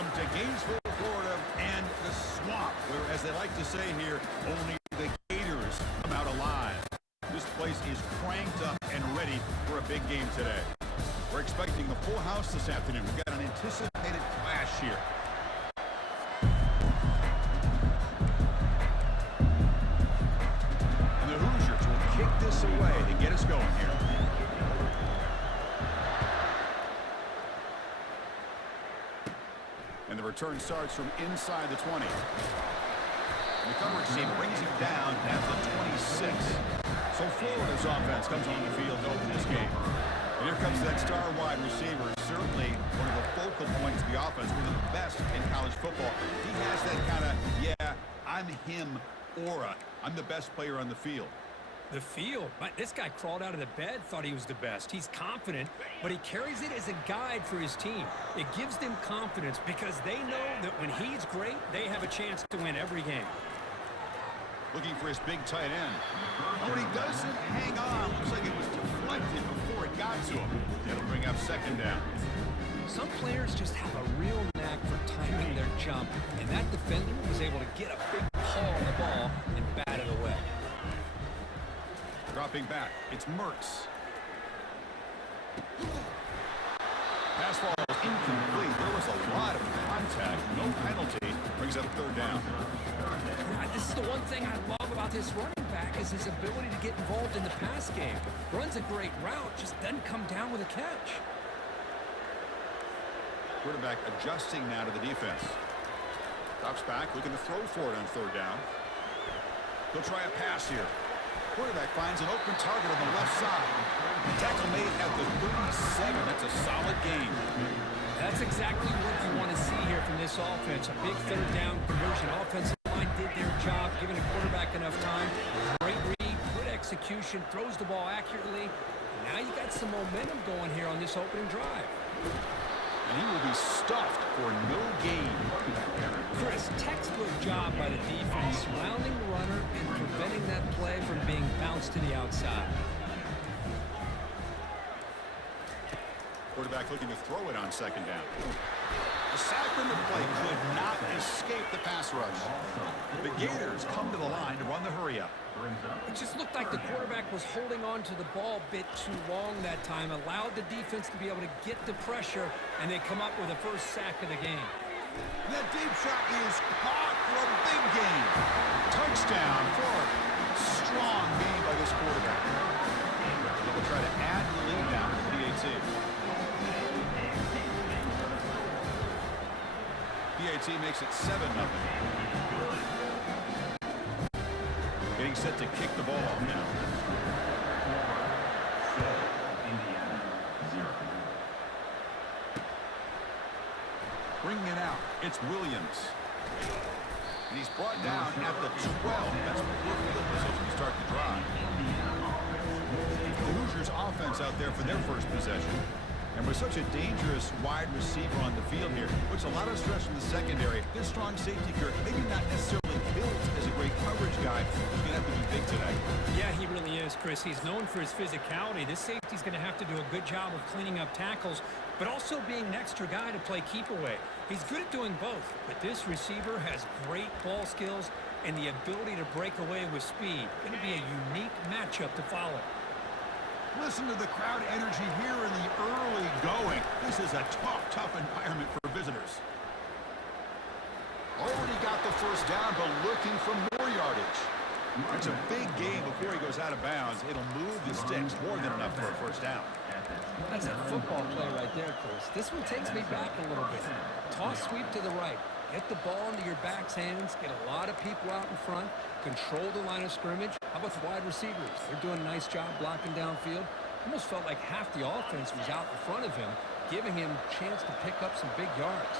Welcome to Gainesville, Florida, and the swamp, where, as they like to say here, only the Gators come out alive. This place is cranked up and ready for a big game today. We're expecting a full house this afternoon. We've got an anticipated clash here. And the Hoosiers will kick this away to get us going here. And the return starts from inside the 20. And the coverage team brings him down at the 26. So Florida's offense comes on the field to open this game. And here comes that star wide receiver, certainly one of the focal points of the offense, one of the best in college football. He has that kind of, yeah, I'm him aura. I'm the best player on the field. The field? This guy crawled out of the bed, thought he was the best. He's confident, but he carries it as a guide for his team. It gives them confidence because they know that when he's great, they have a chance to win every game. Looking for his big tight end. Oh, and he doesn't hang on. Looks like it was deflected before it got to him. That'll bring up second down. Some players just have a real knack for timing their jump, and that defender was able to get a big paw on the ball and bat it away. Dropping back, it's Mertz. Pass ball is incomplete. There was a lot of contact. No penalty. Brings up third down. This is the one thing I love about this running back is his ability to get involved in the pass game. Runs a great route, just doesn't come down with a catch. Quarterback adjusting now to the defense. Drops back, looking to throw for it on third down. He'll try a pass here. Quarterback finds an open target on the left side. Tackle made at the 37. That's a solid gain. That's exactly what you want to see here from this offense. A big third down conversion. Offensive line did their job, giving the quarterback enough time. Great read, good execution, throws the ball accurately. Now you got some momentum going here on this opening drive. And he will be stuffed for no gain. Chris, textbook job by the defense, surrounding the runner and preventing that play from being bounced to the outside. Quarterback looking to throw it on second down. The sack from the play could not escape the pass rush. The Gators come to the line to run the hurry-up. It just looked like the quarterback was holding on to the ball a bit too long that time, allowed the defense to be able to get the pressure, and they come up with the first sack of the game. That deep shot is caught for a big gain. Touchdown, Florida. Strong game by this quarterback. They'll try to add the lead down to the PAT. PAT makes it 7-0. Getting set to kick the ball off now. Bringing it out, it's Williams. And he's brought down at the 12. That's perfect position to start the drive. The Hoosiers offense out there for their first possession. And with such a dangerous wide receiver on the field here, puts a lot of stress in the secondary. Their strong safety gear, maybe not necessarily built as a great coverage guy. He's going to have to be big today. Yeah, he really is, Chris. He's known for his physicality. This safety's going to have to do a good job of cleaning up tackles, but also being an extra guy to play keep away. He's good at doing both, but this receiver has great ball skills and the ability to break away with speed. Going to be a unique matchup to follow. Listen to the crowd energy here in the early going. This is a tough environment for visitors. Already got the first down, but looking for more yardage. It's a big game before he goes out of bounds. It'll move the sticks more than enough for a first down. That's a football play right there, Chris. This one takes me back a little bit. Toss sweep to the right. Get the ball into your back's hands. Get a lot of people out in front. Control the line of scrimmage. How about the wide receivers? They're doing a nice job blocking downfield. Almost felt like half the offense was out in front of him, giving him a chance to pick up some big yards.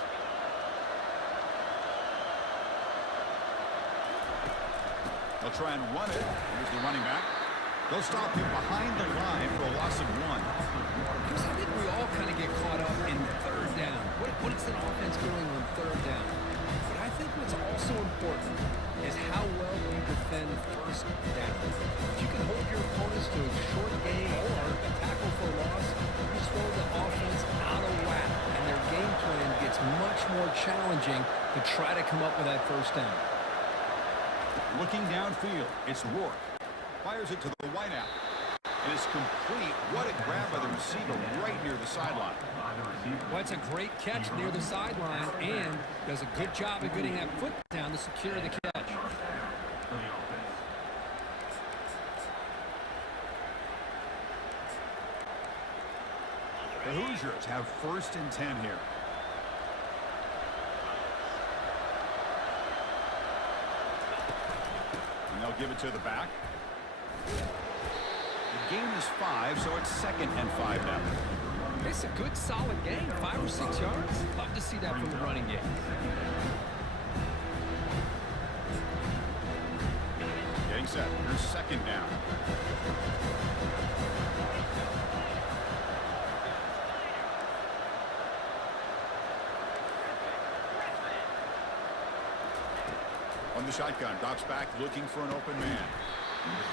They'll try and run it. Here's the running back. They'll stop him behind the line for a loss of 1. Because I think we all kind of get caught up in third down. What is an offense doing on third down? But I think what's also important is how well you defend first down. If you can hold your opponents to a short gain or a tackle for a loss, you throw the offense out of whack, and their game game plan gets much more challenging to try to come up with that first down. Looking downfield, it's Rourke. Fires it to the wideout. And it's complete. What a grab by the receiver right near the sideline. Well, it's a great catch near the sideline and does a good job of getting that foot down to secure the catch. The Hoosiers have 1st and 10 here. And they'll give it to the back. The game is 5, so it's 2nd and 5 now. It's a good, solid game. 5 or 6 yards. Love to see that from the running game. Getting set. Here's 2nd down. On the shotgun, drops back, looking for an open man.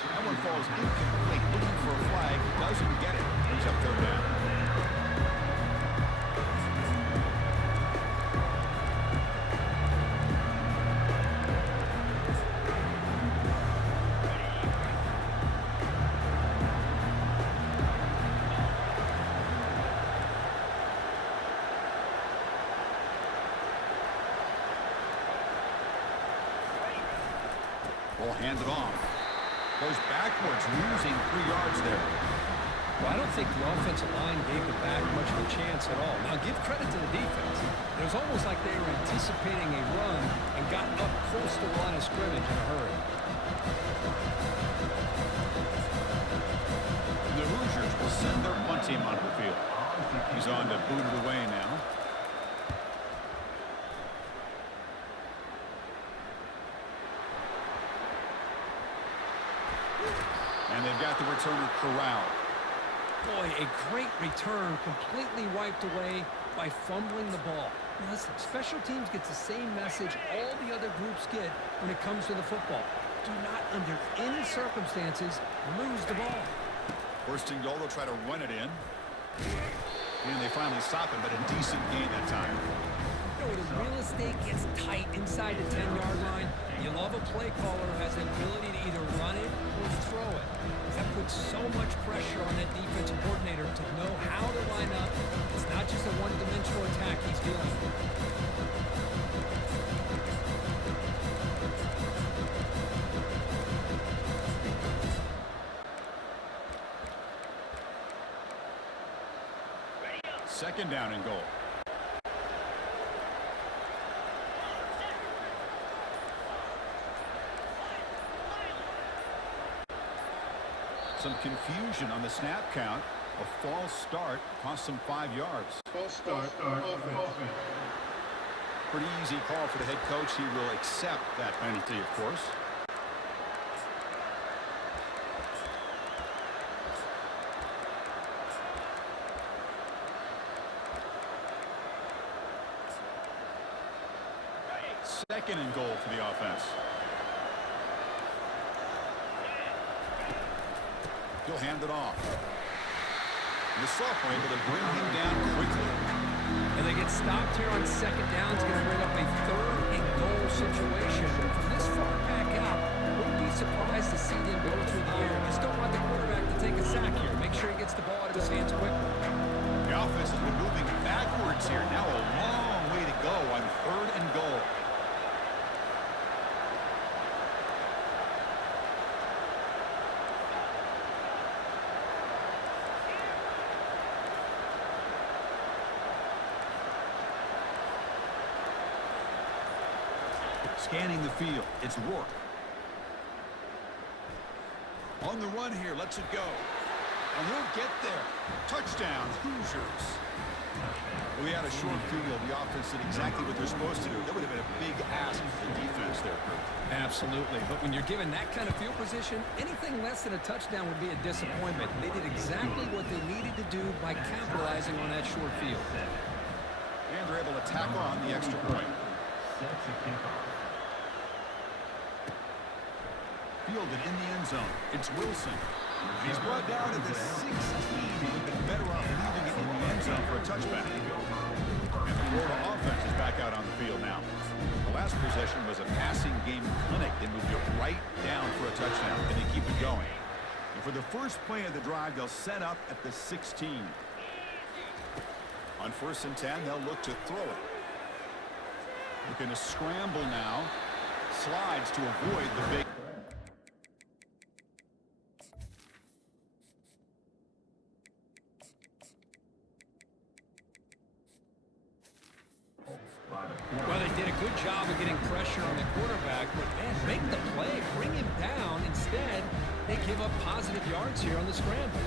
That one falls incomplete, looking for a flag, doesn't get it. Brings up 3rd down. Ball handed off. Goes backwards, losing 3 yards there. Well, I don't think the offensive line gave the back much of a chance at all. Now, give credit to the defense. It was almost like they were anticipating a run and got up close to the line of scrimmage in a hurry. The Hoosiers will send their punt team onto the field. He's on to boot it away now. And they've got the returner corralled. Boy, a great return, completely wiped away by fumbling the ball. Now listen, special teams gets the same message all the other groups get when it comes to the football. Do not, under any circumstances, lose the ball. 1st and goal, they'll try to run it in. And they finally stop him, but a decent gain that time. You know, when the real estate gets tight inside the 10-yard line, you love a play caller who has the ability to either run it or throw it. That puts so much pressure on that defensive coordinator to know how to line up. It's not just a one-dimensional attack he's dealing with. Second down and goal. Some confusion on the snap count. A false start cost them 5 yards. False start. Offense. Pretty easy call for the head coach. He will accept that penalty, of course. Second and goal for the offense. He'll hand it off. And the sophomore able to bring him down quickly. And they get stopped here on 2nd down. It's going to bring up a 3rd and goal situation. From this far back out, wouldn't be surprised to see them go through the air. You still want the quarterback to take a sack here. Make sure he gets the ball out of his hands quickly. The offense has been moving backwards here. Now a long way to go on 3rd and goal. Scanning the field, it's Rourke. On the run here, lets it go. And he'll get there. Touchdown, Hoosiers. Well, we had a short field. The offense did exactly what they're supposed to do. That would have been a big ask for the defense there. Absolutely. But when you're given that kind of field position, anything less than a touchdown would be a disappointment. They did exactly what they needed to do by capitalizing on that short field. And they're able to tack on the extra point. Fielded in the end zone. It's Wilson. He's brought down at the 16. Would have been better off leaving it in the end zone for a touchback. And the Florida offense is back out on the field now. The last possession was a passing game clinic. They moved it right down for a touchdown, and they keep it going. And for the first play of the drive, they'll set up at the 16. On 1st and 10, they'll look to throw it. Looking to scramble now. Slides to avoid the big. Well, they did a good job of getting pressure on the quarterback, but man, make the play, bring him down. Instead, they give up positive yards here on the scramble.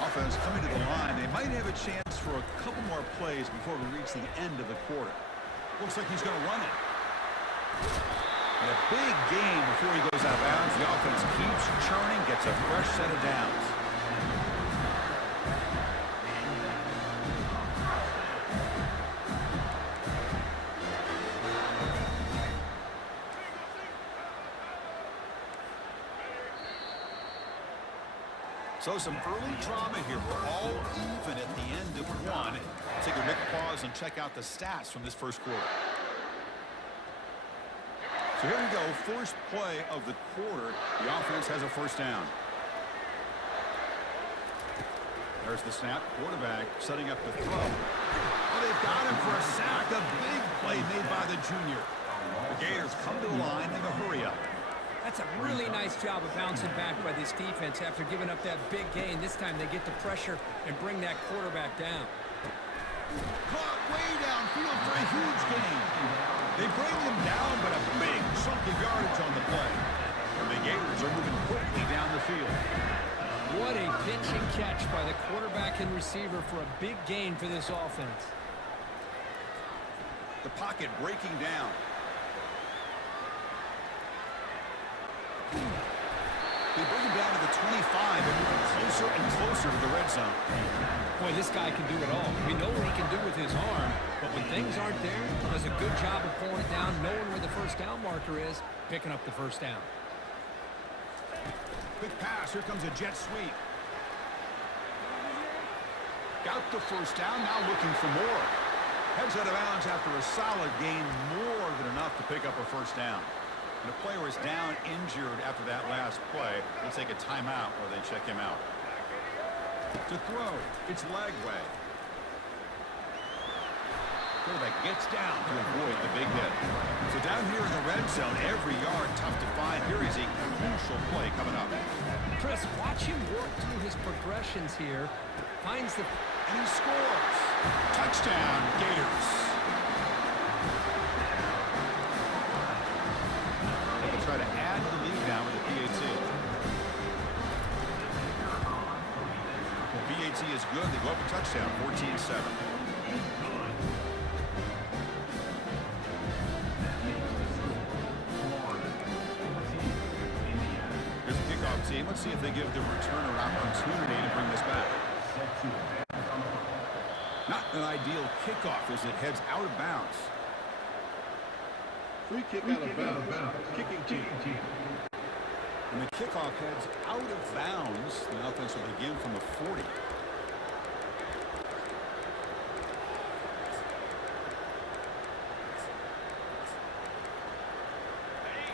Offense coming to the line. They might have a chance for a couple more plays before we reach the end of the quarter. Looks like he's going to run it. And a big gain before he goes out of bounds. The offense keeps churning, gets a fresh set of downs. So some early drama here. We're all even at the end of one. Take a quick pause and check out the stats from this first quarter. So here we go. First play of the quarter. The offense has a first down. There's the snap. Quarterback setting up the throw. Oh, they've got him for a sack. A big play made by the junior. The Gators come to the line in a hurry up. That's a really nice job of bouncing back by this defense after giving up that big gain. This time they get the pressure and bring that quarterback down. Caught way downfield for a huge gain. They bring him down, but a big chunk of yardage on the play. And the Gators are moving quickly down the field. What a pitch and catch by the quarterback and receiver for a big gain for this offense. The pocket breaking down. They bring him down to the 25 and moving closer and closer to the red zone. Boy, this guy can do it all. We know what he can do with his arm, but when things aren't there, does a good job of pulling it down, knowing where the first down marker is, picking up the first down. Quick pass. Here comes a jet sweep. Got the first down. Now looking for more. Heads out of bounds after a solid gain, more than enough to pick up a first down. And the player is down injured after that last play. They'll take a timeout or they check him out. To throw, it's leg way. Quarterback gets down to avoid the big hit. So down here in the red zone, every yard tough to find. Here is a crucial play coming up. Chris, watch him work through his progressions here. Finds the... And he scores. Touchdown, Gators. Try to add the lead now with the PAT. PAT is good. They go up a touchdown, 14-7. Here's the kickoff team. Let's see if they give the returner an opportunity to bring this back. Not an ideal kickoff as it heads out of bounds. Free kick out of bounds. Kicking team. When the kickoff heads out of bounds, the offense will begin from the 40.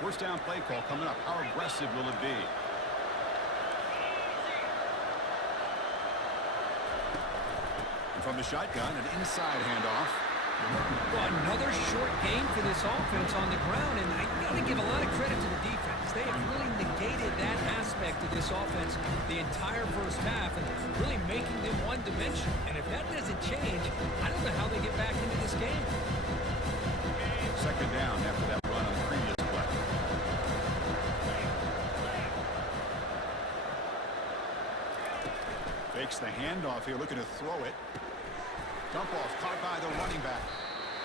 First down play call coming up. How aggressive will it be? And from the shotgun, an inside handoff. Well, another short gain for this offense on the ground, and I got to give a lot of credit to the defense. They have really negated that aspect of this offense the entire first half and really making them one-dimensional. And if that doesn't change, I don't know how they get back into this game. Second down after that run on the previous play. Fakes the handoff here, looking to throw it. Dump off, caught by the running back.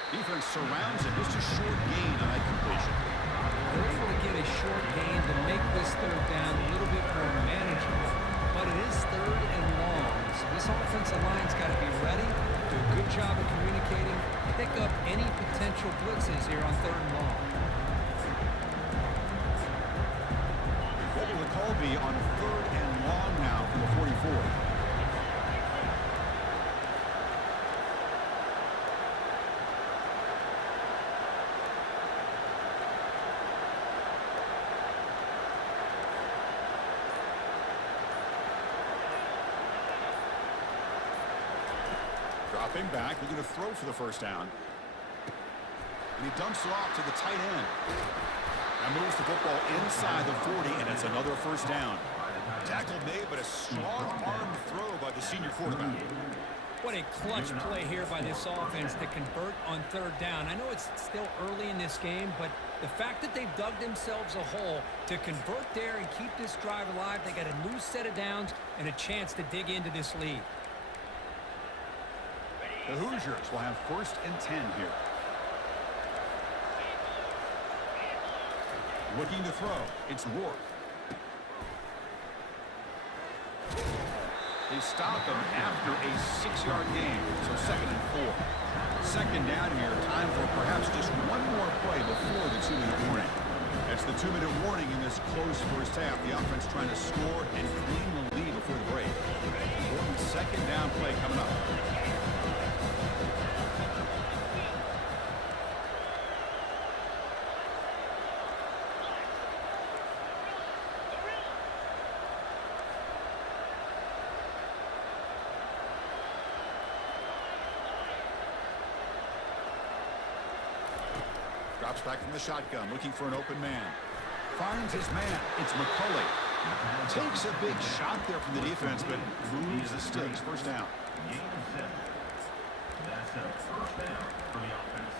Defense surrounds him. Just a short gain on that completion. They're able to get a short gain to make this third down a little bit more manageable. But it is third and long. So this offensive line's got to be ready, do a good job of communicating, pick up any potential blitzes here on third and long. What will the call be on third and long now from the 44? Dropping back, looking to throw for the first down. And he dumps it off to the tight end. Now moves the football inside the 40, and it's another first down. Tackle made, but a strong arm throw by the senior quarterback. What a clutch play here by this offense to convert on third down. I know it's still early in this game, but the fact that they've dug themselves a hole to convert there and keep this drive alive, they got a new set of downs and a chance to dig into this lead. The Hoosiers will have 1st and 10 here. Looking to throw. It's Rourke. They stop him after a 6-yard gain, so 2nd and 4. 2nd down here, time for perhaps just one more play before the 2-minute warning. That's the 2-minute warning in this close first half. The offense trying to score and clean the lead before the break. Important 2nd down play coming up. Drops back from the shotgun, looking for an open man. Finds his man. It's McCulley. Takes a big shot there from the defense, but moves the sticks. First down. That's a first down for the offense.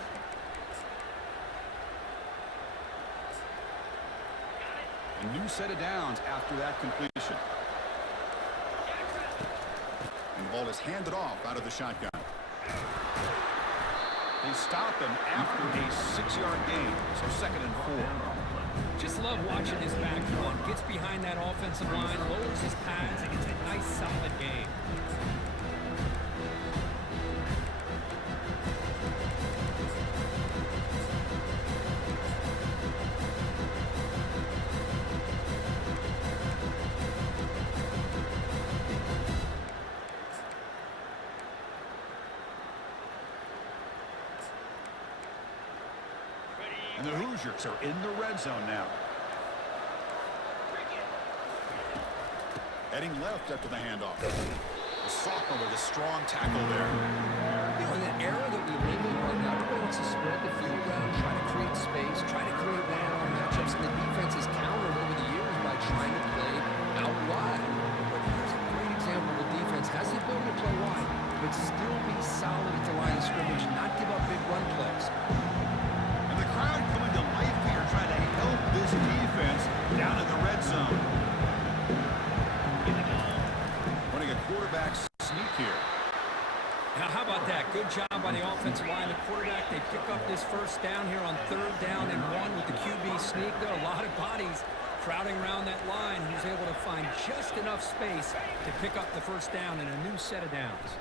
A new set of downs after that completion. And the ball is handed off out of the shotgun. They stop him after a 6-yard gain, so 2nd and 4. Just love watching this back one. Gets behind that offensive line, lowers his pads, and gets a nice solid game. And the Hoosiers are in the red zone now. Heading left after the handoff. The sophomore with a strong tackle there. You know, in the era that we live in right now, everybody wants to spread the field around, try to create space, try to create one-on-one matchups, and the defense has countered over the years by trying to play out wide. But here's a great example of the defense has the ability to play wide, but still be solid at the line of scrimmage, not give up big run plays. And the crowd coming to life here, trying to help this defense down in the red zone. Running a quarterback sneak here. Now, how about that? Good job by the offensive line. The quarterback, they pick up this first down here on 3rd down and 1 with the QB sneak. There are a lot of bodies crowding around that line. He's able to find just enough space to pick up the first down and a new set of downs.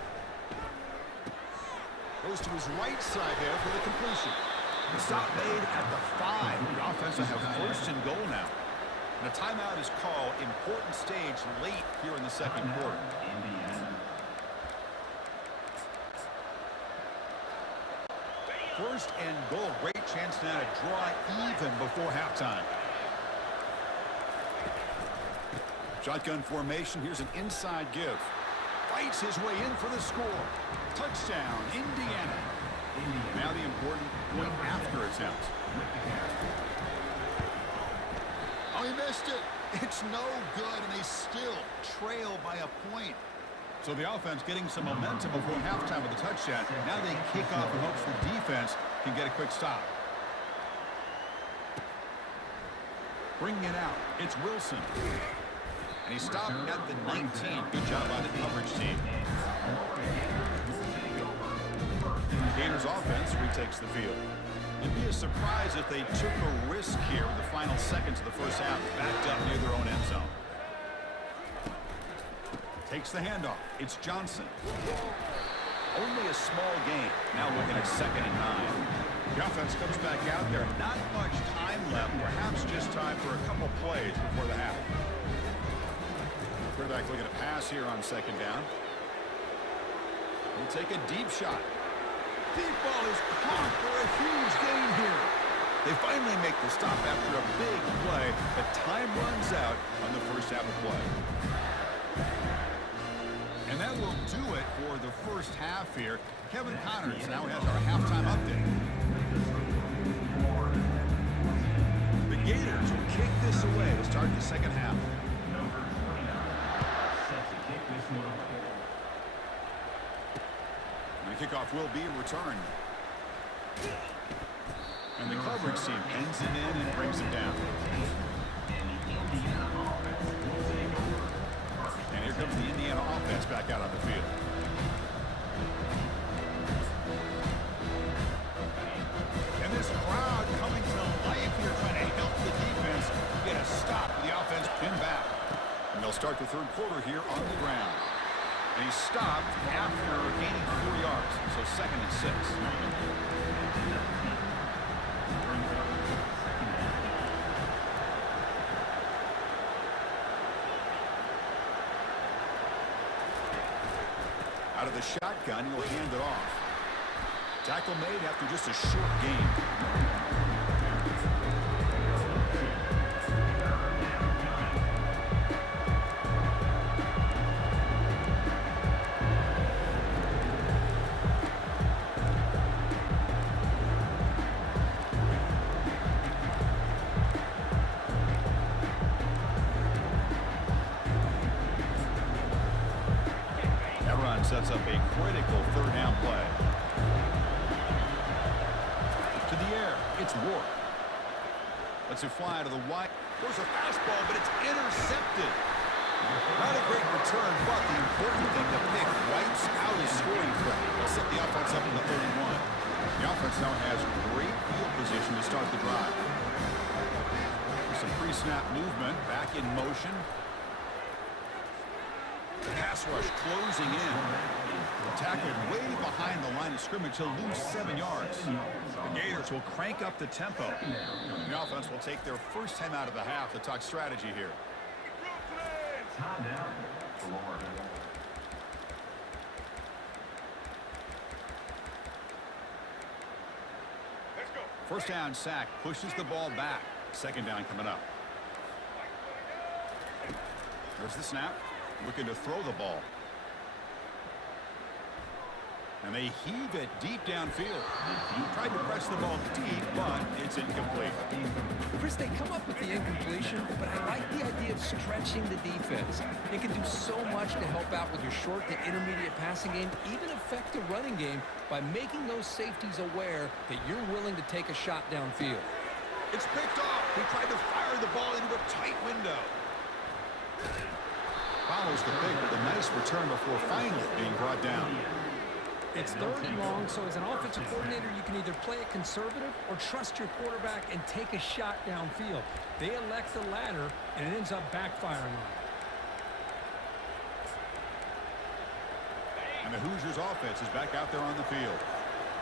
Goes to his right side there for the completion. The stop made at the 5. The offense will have 1st and goal now. And a timeout is called. Important stage late here in the 2nd quarter. First and goal. Great chance now to draw even before halftime. Shotgun formation. Here's an inside give. Fights his way in for the score. Touchdown, Indiana. Now the important point after attempt. Oh, he missed it. It's no good, and they still trail by a point. So the offense getting some momentum before halftime with the touchdown. Now they kick off in hopes the defense can get a quick stop. Bringing it out, it's Wilson. And he stopped at the 19. Good job by the coverage team. Gators offense retakes the field. It'd be a surprise if they took a risk here in the final seconds of the first half, backed up near their own end zone. Takes the handoff. It's Johnson. Only a small gain. Now looking at 2nd and 9. The offense comes back out there. Not much time left. Perhaps just time for a couple plays before the half. Quarterback looking to pass here on 2nd down. He'll take a deep shot. Deep ball is caught for a huge gain here. They finally make the stop after a big play, but time runs out on the first half of play. And that will do it for the first half here. Kevin Connors now has our halftime update. The Gators will kick this away to start the second half. Number 29 set to kick this one away. And the kickoff will be returned. And the coverage team ends it in and brings it down. And here comes the Indiana offense back out on the field. And this crowd coming to life here trying to help the defense get a stop. The offense pinned back. And they'll start the third quarter here on the ground. And he stopped after gaining 4 yards. So 2nd and 6. Out of the shotgun, he'll hand it off. Tackle made after just a short gain. Sets up a critical third down play. To the air, it's Ward. Lets it fly to the wide. There's a fastball, but it's intercepted. Not a great return, but the important thing, the pick wipes out his scoring threat. They'll set the offense up in the 31. The offense now has great field position to start the drive. Some pre-snap movement, back in motion. The pass rush closing in. Tackled way behind the line of scrimmage. He'll lose 7 yards. The Gators will crank up the tempo. The offense will take their first time out of the half to talk strategy here. Time down, Florida. First down sack pushes the ball back. Second down coming up. There's the snap. Looking to throw the ball. And they heave it deep downfield. Tried to press the ball deep, but it's incomplete. Chris, they come up with the incompletion, but I like the idea of stretching the defense. It can do so much to help out with your short to intermediate passing game, even affect the running game by making those safeties aware that you're willing to take a shot downfield. It's picked off. He tried to fire the ball into a tight window. Follows the pick with a nice return before finally being brought down. It's 3rd and long, so as an offensive coordinator, you can either play it conservative or trust your quarterback and take a shot downfield. They elect the latter, and it ends up backfiring on them. And the Hoosiers offense is back out there on the field.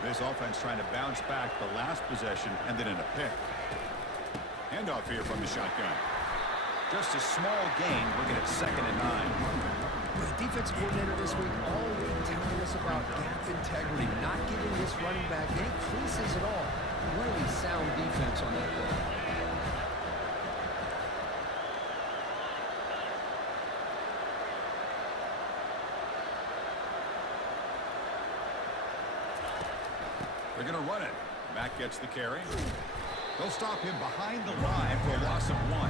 This offense trying to bounce back the last possession and then in a pick. Handoff here from the shotgun. Just a small gain, looking at 2nd and 9. The defensive coordinator this week all week telling us about gap integrity, not giving this running back any creases at all. Really sound defense on that play. They're going to run it. Mack gets the carry. They'll stop him behind the line for a loss of 1.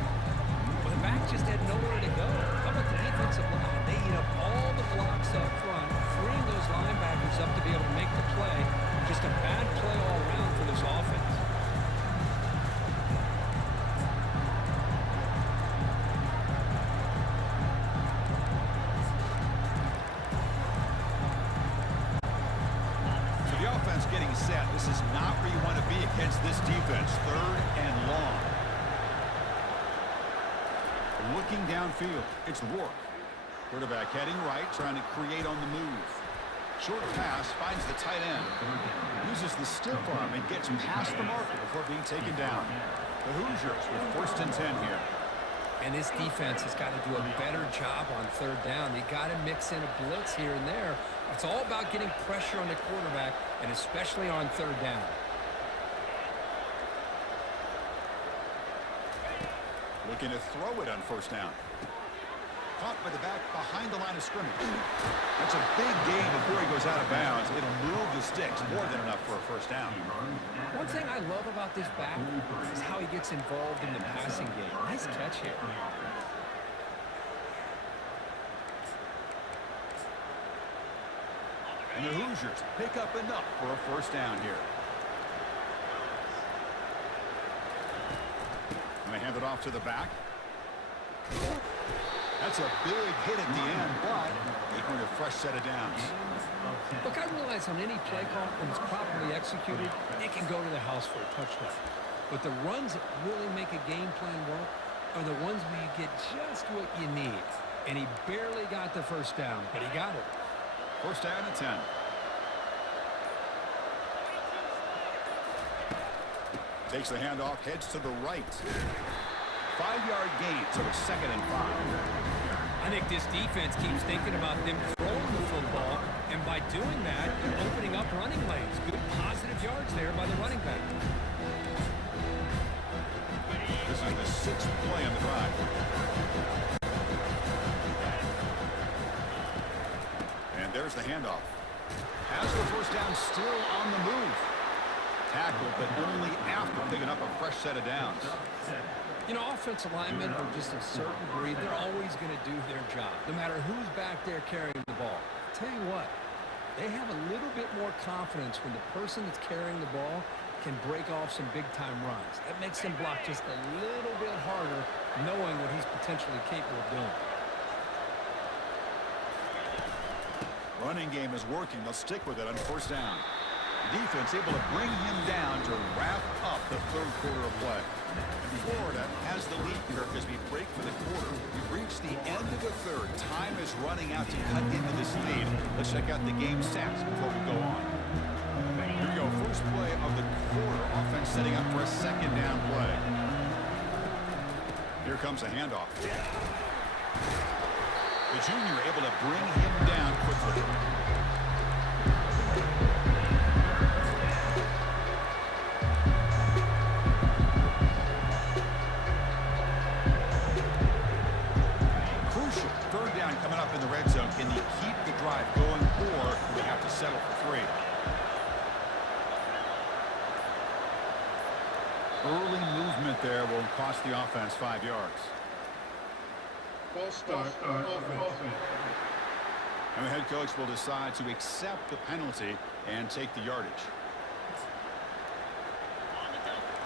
Well, the back just had nowhere to go. How about the defensive line? They eat up all the blocks up front, freeing those linebackers up to be able to make the play. Just a bad play all around for this offense. So the offense getting set. This is not where you want to be against this defense. 3rd and long. Looking downfield, it's Rourke. Quarterback heading right, trying to create on the move. Short pass, finds the tight end. Uses the stiff arm and gets past the marker before being taken down. The Hoosiers with 1st and 10 here. And this defense has got to do a better job on 3rd down. They got to mix in a blitz here and there. It's all about getting pressure on the quarterback, and especially on 3rd down. Looking to throw it on 1st down. caught by the back behind the line of scrimmage. That's a big gain before he goes out of bounds. It'll move the sticks more than enough for a first down. One thing I love about this back is how he gets involved in the passing game. Nice catch here. And the Hoosiers pick up enough for a first down here. And they hand it off to the back. That's a big hit at the end, but they earn a fresh set of downs. Look, I realize on any play call, when it's properly executed, it can go to the house for a touchdown. But the runs that really make a game plan work are the ones where you get just what you need. And he barely got the first down, but he got it. First down and 10. Takes the handoff, heads to the right. 5-yard gain, so it's 2nd and 5. I think this defense keeps thinking about them throwing the football, and by doing that, they're opening up running lanes. Good positive yards there by the running back. This is the 6th play on the drive. And there's the handoff. Has the first down, still on the move. Tackled, but only after picking up a fresh set of downs. You know, offensive linemen are just a certain breed. They're always going to do their job, no matter who's back there carrying the ball. I'll tell you what, they have a little bit more confidence when the person that's carrying the ball can break off some big-time runs. That makes them block just a little bit harder, knowing what he's potentially capable of doing. Running game is working. They'll stick with it on first down. Defense able to bring him down to wrap up the third quarter of play. And Florida has the lead here as we break for the quarter. We've reached the end of the third. Time is running out to cut into this lead. Let's check out the game stats before we go on. Here we go. First play of the quarter. Offense setting up for a second down play. Here comes a handoff. The junior able to bring him down quickly. Coming up in the red zone. Can he keep the drive going, or do we have to settle for 3? Early movement there will cost the offense 5 yards. False start, offense. And the head coach will decide to accept the penalty and take the yardage.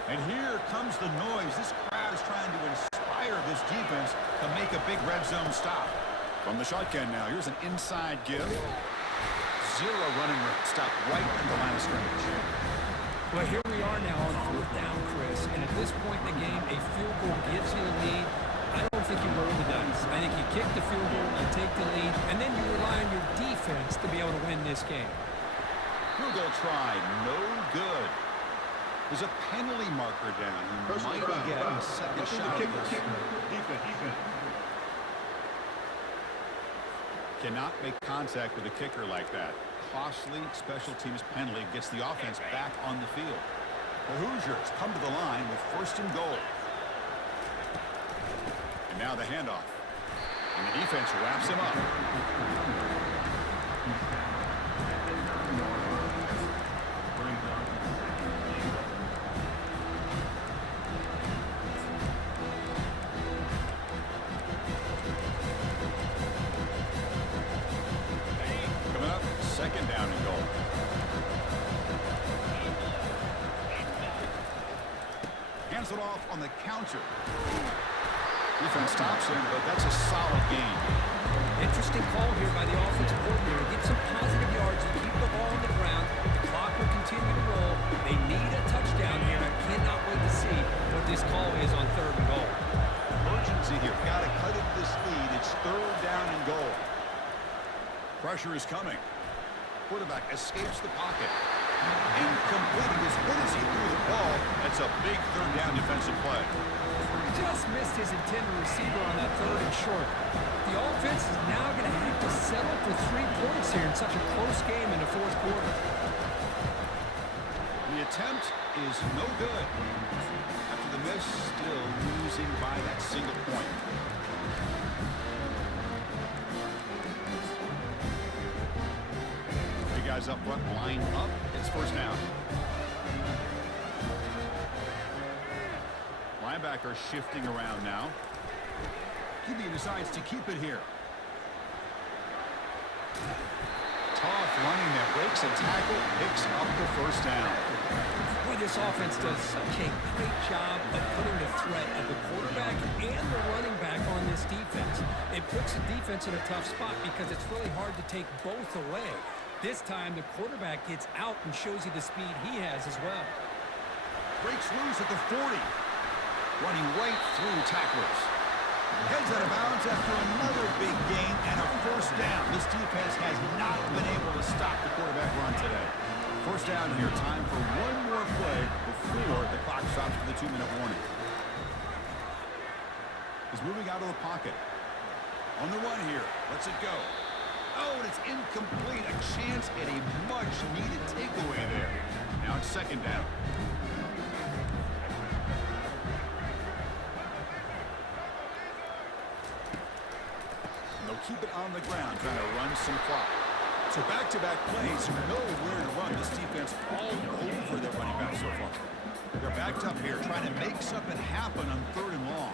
And here comes the noise. This crowd is trying to inspire this defense to make a big red zone stop. From the shotgun now, here's an inside give. 0 running room. Stop right at the line of scrimmage. Well, here we are now on 4th down, Chris. And at this point in the game, a field goal gives you the lead. I don't think you roll the dice. I think you kick the field goal, you take the lead, and then you rely on your defense to be able to win this game. Field goal try. No good. There's a penalty marker down. He might get a second shot. Defense. Cannot make contact with a kicker like that. Costly special teams penalty gets the offense back on the field. The Hoosiers come to the line with 1st and goal. And now the handoff. And the defense wraps him up. Second down and goal. Hands it off on the counter. Defense stops him, but that's a solid gain. Interesting call here by the offensive coordinator. Get some positive yards and keep the ball on the ground. The clock will continue to roll. They need a touchdown here. I cannot wait to see what this call is on 3rd and goal. Urgency here. Got to cut it this lead. It's 3rd down and goal. Pressure is coming. Quarterback escapes the pocket. Incomplete. As good as he threw the ball, that's a big 3rd down defensive play. Just missed his intended receiver on that 3rd and short. The offense is now going to have to settle for 3 points here in such a close game in the 4th quarter. The attempt is no good. After the miss, still losing by that single point. guys up front line up. It's first down. Linebacker shifting around now. QB decides to keep it here. Tough running that breaks a tackle, picks up the first down. Boy, this offense does such a great job of putting the threat of the quarterback and the running back on this defense. It puts the defense in a tough spot because it's really hard to take both away. This time, the quarterback gets out and shows you the speed he has as well. Breaks loose at the 40. Running right through tacklers. Heads out of bounds after another big gain and a first down. This defense has not been able to stop the quarterback run today. First down here. Time for one more play before the clock stops for the 2-minute warning. He's moving out of the pocket. On the run here. Lets it go. Oh, and it's incomplete. A chance at a much-needed takeaway there. Now it's second down. Keep it on the ground, trying to run some clock. So back-to-back plays, nowhere to run. This defense all over their running back so far. They're backed up here, trying to make something happen on 3rd and long.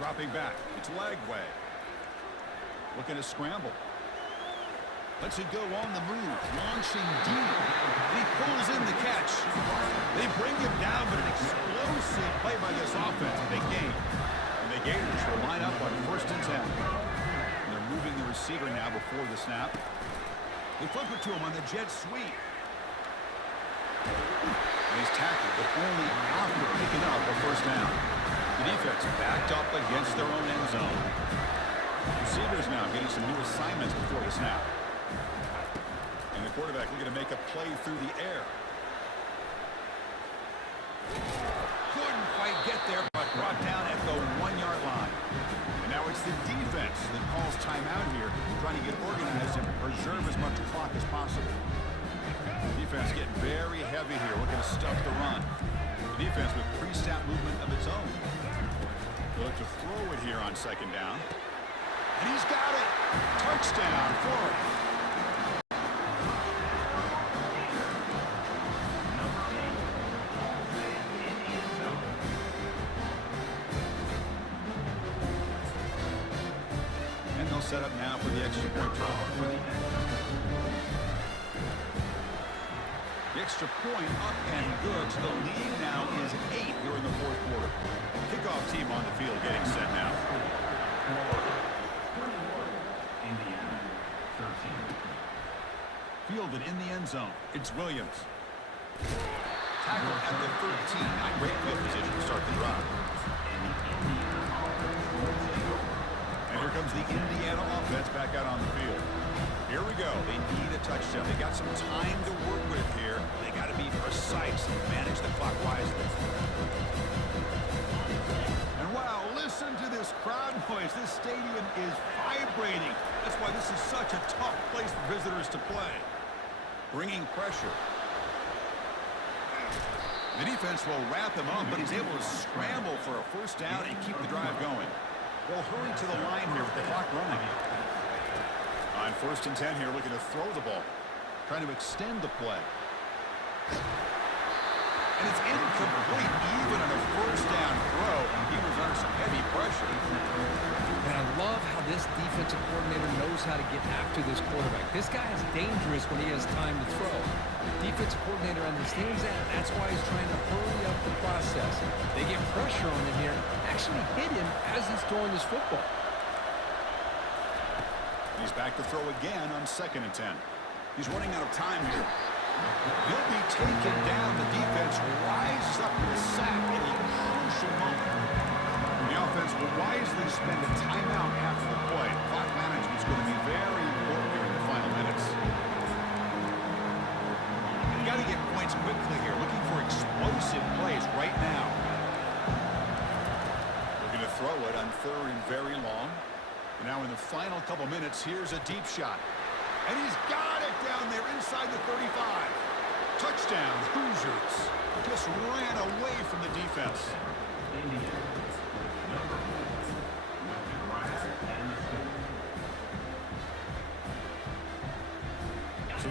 Dropping back, it's leg way. Looking to scramble. Lets it go on the move, launching deep. And he pulls in the catch. They bring him down, but an explosive play by this offense. Big game. And the Gators will line up on 1st and 10. And they're moving the receiver now before the snap. They flip it to him on the jet sweep. And he's tackled, but only after picking up a first down. The defense backed up against their own end zone. Receivers now getting some new assignments before the snap. And the quarterback looking to make a play through the air. Couldn't quite get there, but brought down at the 1-yard line. And now it's the defense that calls timeout here, trying to get organized and preserve as much clock as possible. Defense getting very heavy here, looking to stuff the run. The defense with pre-snap movement of its own. They'll look to throw it here on second down. And he's got it! Touchdown, Florida. Set up now for the extra point try. The extra point up and good. So the lead now is 8 here in the 4th quarter. Kickoff team on the field getting set now. Indiana, 13. Fielded in the end zone. It's Williams. Tackle at the 13. Not great field position to start the drive. And here comes the Indiana offense back out on the field. Here we go. They need a touchdown. They got some time to work with here. They got to be precise and manage the clock wisely. And wow, listen to this crowd noise. This stadium is vibrating. That's why this is such a tough place for visitors to play. Bringing pressure. The defense will wrap him up, but he's able to scramble for a first down and keep the drive going. They'll hurry to the line here with the clock running. On 1st and 10 here, looking to throw the ball. Trying to extend the play. And it's incomplete, even on a first down throw. He was under some heavy pressure. And I love how this defensive coordinator knows how to get after this quarterback. This guy is dangerous when he has time to throw. The defensive coordinator understands that. That's why he's trying to hurry up the process. They get pressure on him here, actually hit him as he's throwing this football. He's back to throw again on 2nd and 10. He's running out of time here. He'll be taken down. The defense rises up with a sack in a crucial moment. The offense will wisely spend a timeout after the play. Clock management is going to be very important here in the final minutes. They've got to get points quickly here. Looking for explosive plays right now. Looking to throw it on 3rd and very long. And now in the final couple minutes, here's a deep shot. And he's got it down there inside the 35. Touchdown, Hoosiers. Just ran away from the defense.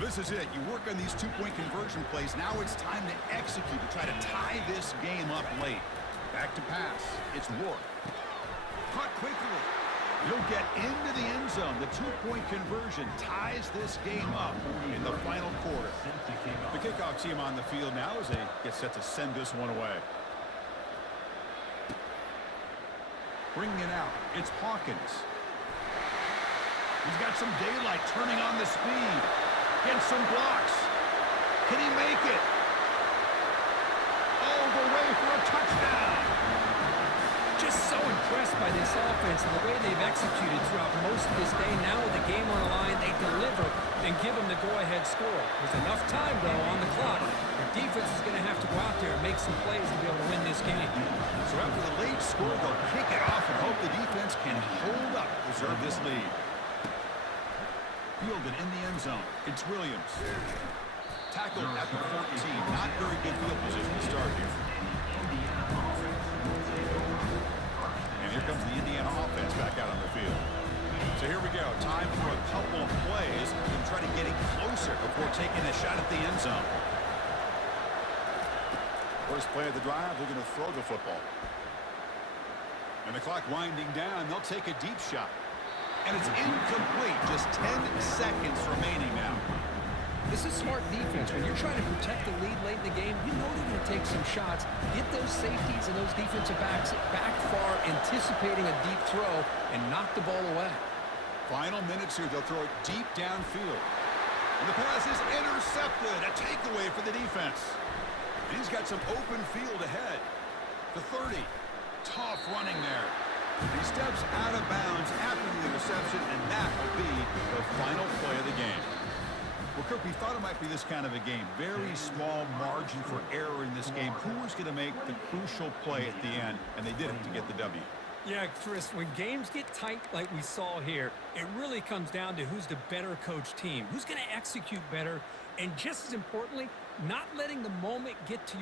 this is it. You work on these two-point conversion plays. Now it's time to execute, to try to tie this game up late. Back to pass. It's Ward. Caught quickly. He'll get into the end zone. The two-point conversion ties this game up in the final quarter. The kickoff team on the field now as they get set to send this one away. Bringing it out. It's Hawkins. He's got some daylight turning on the speed. Gets some blocks. Can he make it? All the way for a touchdown. Just so impressed by this offense and the way they've executed throughout most of this day. Now with the game on the line, they deliver and give them the go-ahead score. There's enough time, though, on the clock. The defense is going to have to go out there and make some plays to be able to win this game. So after the late score, they'll kick it off and hope the defense can hold up, preserve this lead. Fielded in the end zone. It's Williams. Tackled at the 14. Not very good field position to start here. And here comes the Indiana offense back out on the field. So here we go. Time for a couple of plays and try to get it closer before taking a shot at the end zone. First play of the drive, they're going to throw the football. And the clock winding down, they'll take a deep shot. And it's incomplete. Just 10 seconds remaining now. This is smart defense. When you're trying to protect the lead late in the game, you know they're going to take some shots. Get those safeties and those defensive backs back far, anticipating a deep throw, and knock the ball away. Final minutes here. They'll throw it deep downfield. And the pass is intercepted. A takeaway for the defense. And he's got some open field ahead. The 30. Tough running there. He steps out of bounds after the interception, and that will be the final play of the game. Well, Kirk, we thought it might be this kind of a game. Very small margin for error in this game. Who was going to make the crucial play at the end? And they did it to get the W. Yeah, Chris, when games get tight like we saw here, it really comes down to who's the better coach team, who's going to execute better, and just as importantly, not letting the moment get to